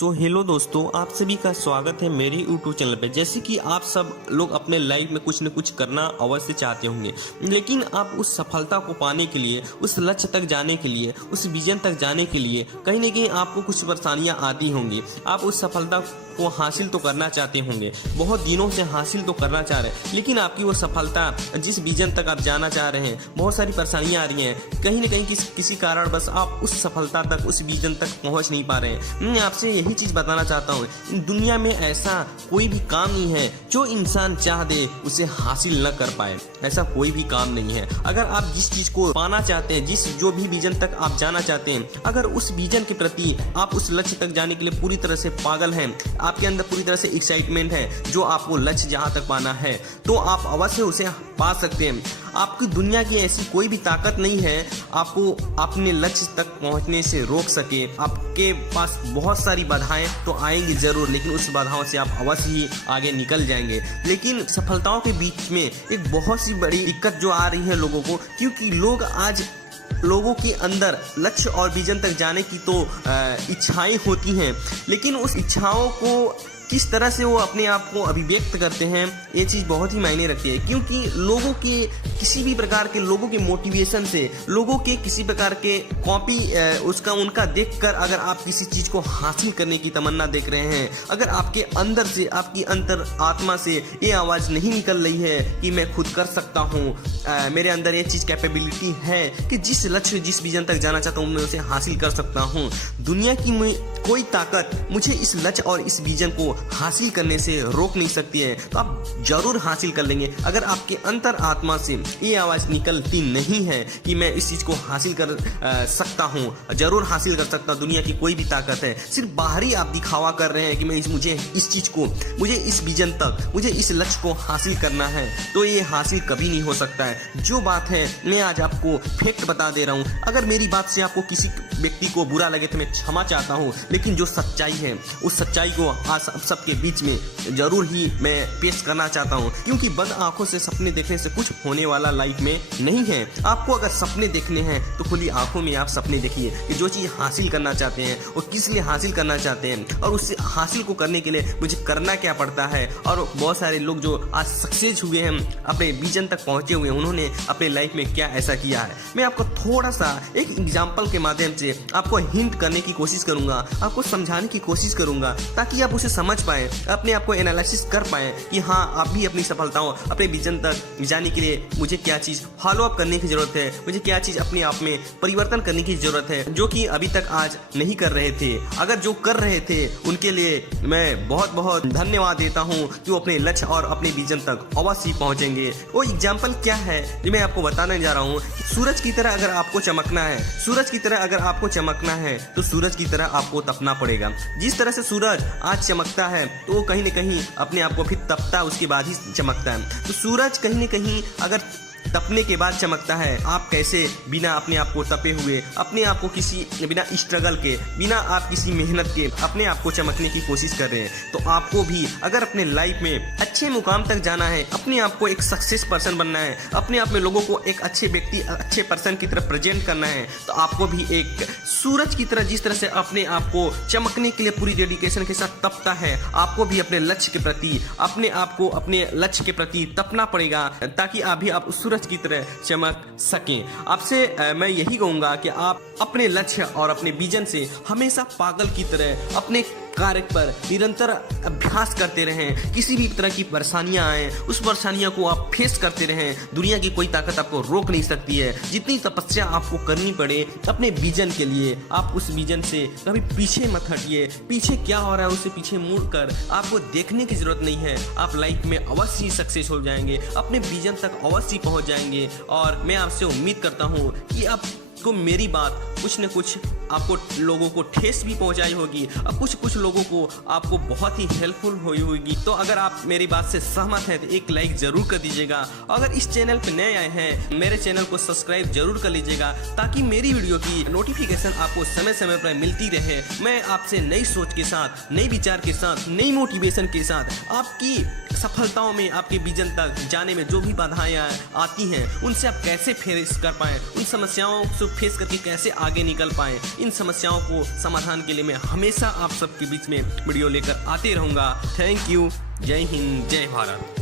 So hello दोस्तों, आप सभी का स्वागत है मेरे यूट्यूब चैनल पे। जैसे कि आप सब लोग अपने लाइफ में कुछ न कुछ करना अवश्य चाहते होंगे, लेकिन आप उस सफलता को पाने के लिए, उस लक्ष्य तक जाने के लिए, उस विजन तक जाने के लिए कहीं न कहीं आपको कुछ परेशानियां आती होंगी। आप उस सफलता को हासिल तो करना चाहते होंगे, बहुत दिनों से हासिल तो करना चाह रहे हैं, लेकिन आपकी वो सफलता, जिस विजन तक आप जाना चाह रहे हैं, बहुत सारी परेशानियां आ रही हैं। कहीं न कहीं किसी कारण बस आप उस सफलता तक, उस विजन तक पहुंच नहीं पा रहे हैं। मैं आपसे यही चीज बताना चाहता हूँ, दुनिया में ऐसा कोई भी काम नहीं है जो इंसान चाह दे उसे हासिल न कर पाए। ऐसा कोई भी काम नहीं है। अगर आप जिस चीज को पाना चाहते हैं, जो भी विजन तक आप जाना चाहते हैं, अगर उस विजन के प्रति आप उस लक्ष्य तक जाने के लिए पूरी तरह से पागल हैं, आपके अंदर पूरी तरह से एक्साइटमेंट है जो आपको लक्ष्य जहां तक पाना है, तो आप अवश्य उसे पा सकते हैं। आपकी दुनिया की ऐसी कोई भी ताकत नहीं है आपको अपने लक्ष्य तक पहुंचने से रोक सके। आपके पास बहुत सारी बाधाएं तो आएंगी जरूर, लेकिन उस बाधाओं से आप अवश्य ही आगे निकल जाएंगे। लेकिन सफलताओं के बीच में एक बहुत सी बड़ी दिक्कत जो आ रही है लोगों को, क्योंकि लोगों के अंदर लक्ष्य और विजन तक जाने की तो इच्छाएं होती हैं, लेकिन उस इच्छाओं को किस तरह से वो अपने आप को अभिव्यक्त करते हैं, ये चीज़ बहुत ही मायने रखती है। क्योंकि लोगों के किसी भी प्रकार के लोगों के मोटिवेशन से, लोगों के किसी प्रकार के कॉपी उनका देखकर अगर आप किसी चीज़ को हासिल करने की तमन्ना देख रहे हैं, अगर आपके अंदर से, आपकी अंतर आत्मा से ये आवाज़ नहीं निकल रही है कि मैं खुद कर सकता हूँ, मेरे अंदर ये चीज़ कैपेबिलिटी है कि जिस लक्ष्य, जिस विजन तक जाना चाहता हूँ मैं उसे हासिल कर सकता हूँ, दुनिया की कोई ताकत मुझे इस लक्ष्य और इस विजन को हासिल करने से रोक नहीं सकती है, तो आप जरूर हासिल कर लेंगे। अगर आपके अंतर आत्मा से ये आवाज़ निकलती नहीं है कि मैं इस चीज़ को हासिल कर सकता हूँ, जरूर हासिल कर सकता हूँ, दुनिया की कोई भी ताकत है, सिर्फ बाहरी आप दिखावा कर रहे हैं कि मुझे इस चीज़ को, मुझे इस विजन तक, मुझे इस लक्ष्य को हासिल करना है, तो ये हासिल कभी नहीं हो सकता है। जो बात है मैं आज आपको फैक्ट बता दे रहा हूँ। अगर मेरी बात से आपको किसी व्यक्ति को बुरा लगे तो मैं क्षमा चाहता हूँ, लेकिन जो सच्चाई है उस सच्चाई को आज सबके बीच में जरूर ही मैं पेश करना चाहता हूँ। क्योंकि बंद आंखों से सपने देखने से कुछ होने वाला लाइफ में नहीं है। आपको अगर सपने देखने हैं तो खुली आंखों में आप सपने देखिए कि जो चीज़ हासिल करना चाहते हैं वो किस लिए हासिल करना चाहते हैं, और उस हासिल को करने के लिए मुझे करना क्या पड़ता है। और बहुत सारे लोग जो आज सक्सेस हुए हैं, अपने विजन तक पहुंचे हुए हैं, उन्होंने अपने लाइफ में क्या ऐसा किया है। मैं आपको थोड़ा सा एक एग्जाम्पल के माध्यम से आपको हिंट करने की कोशिश करूंगा, आपको समझाने की कोशिश करूंगा, ताकि आप उसे समझ पाए, अपने आप को एनालिसिस कर पाए कि हाँ, आप भी अपनी सफलताओं, अपने विजन तक जाने के लिए मुझे क्या चीज़ फॉलो अप करने की जरूरत है, मुझे क्या चीज़ अपने आप में परिवर्तन करने की जरूरत है, जो कि अभी तक आज नहीं कर रहे थे। अगर जो कर रहे थे उनके लिए मैं बहुत बहुत धन्यवाद देता हूँ कि वो अपने लक्ष्य और अपने विजन तक अवश्य पहुँचेंगे। वो एग्जाम्पल क्या है जो मैं आपको बताने जा रहा हूँ। सूरज की तरह अगर आपको चमकना है, सूरज की तरह अगर आपको चमकना है तो सूरज की तरह आपको तपना पड़ेगा। जिस तरह से सूरज आज चमकता है तो वो कहीं न कहीं अपने आप को फिर तपता, उसके बाद ही चमकता है। तो सूरज कहीं न कहीं अगर तपने के बाद चमकता है, आप कैसे बिना अपने आप को तपे हुए, अपने आप को बिना स्ट्रगल के, बिना आप किसी मेहनत के अपने आप को चमकने की कोशिश कर रहे हैं। तो आपको भी अगर अपने लाइफ में अच्छे मुकाम तक जाना है, अपने आप को एक सक्सेस पर्सन बनना है, अपने आप में लोगों को एक अच्छे व्यक्ति, अच्छे पर्सन की तरफ प्रेजेंट करना है, तो आपको भी एक सूरज की तरह, जिस तरह से अपने आप को चमकने के लिए पूरी डेडिकेशन के साथ तपता है, आपको भी अपने लक्ष्य के प्रति, अपने आप को अपने लक्ष्य के प्रति तपना पड़ेगा, ताकि आप भी आप सूरज की तरह चमक सकें। आपसे मैं यही कहूंगा कि आप अपने लक्ष्य और अपने विजन से हमेशा पागल की तरह अपने कार्य पर निरंतर अभ्यास करते रहें। किसी भी तरह की परेशानियां आए, उस परेशानियों को आप फेस करते रहें। दुनिया की कोई ताकत आपको रोक नहीं सकती है। जितनी तपस्या आपको करनी पड़े अपने विजन के लिए, आप उस विजन से कभी पीछे मत हटिए। पीछे क्या हो रहा है उससे पीछे मुड़कर आपको देखने की जरूरत नहीं है। आप लाइफ में अवश्य ही सक्सेस हो जाएंगे, अपने विजन तक अवश्य पहुंच जाएंगे। और मैं आपसे उम्मीद करता हूँ कि आपको मेरी बात कुछ न कुछ आपको लोगों को ठेस भी पहुंचाई होगी, और कुछ लोगों को आपको बहुत ही हेल्पफुल हुई होगी। तो अगर आप मेरी बात से सहमत हैं तो एक लाइक जरूर कर दीजिएगा। अगर इस चैनल पर नए आए हैं, मेरे चैनल को सब्सक्राइब जरूर कर लीजिएगा, ताकि मेरी वीडियो की नोटिफिकेशन आपको समय समय पर मिलती रहे। मैं आपसे नई सोच के साथ, नई विचार के साथ, नई मोटिवेशन के साथ आपकी सफलताओं में, आपके विजन तक जाने में जो भी बाधाएं आती हैं उनसे आप कैसे फेस कर पाएं, उन समस्याओं से फेस करके कैसे आगे निकल पाएँ, इन समस्याओं को समाधान के लिए मैं हमेशा आप सबके बीच में वीडियो लेकर आते रहूँगा। Thank you. जय हिंद, जय भारत।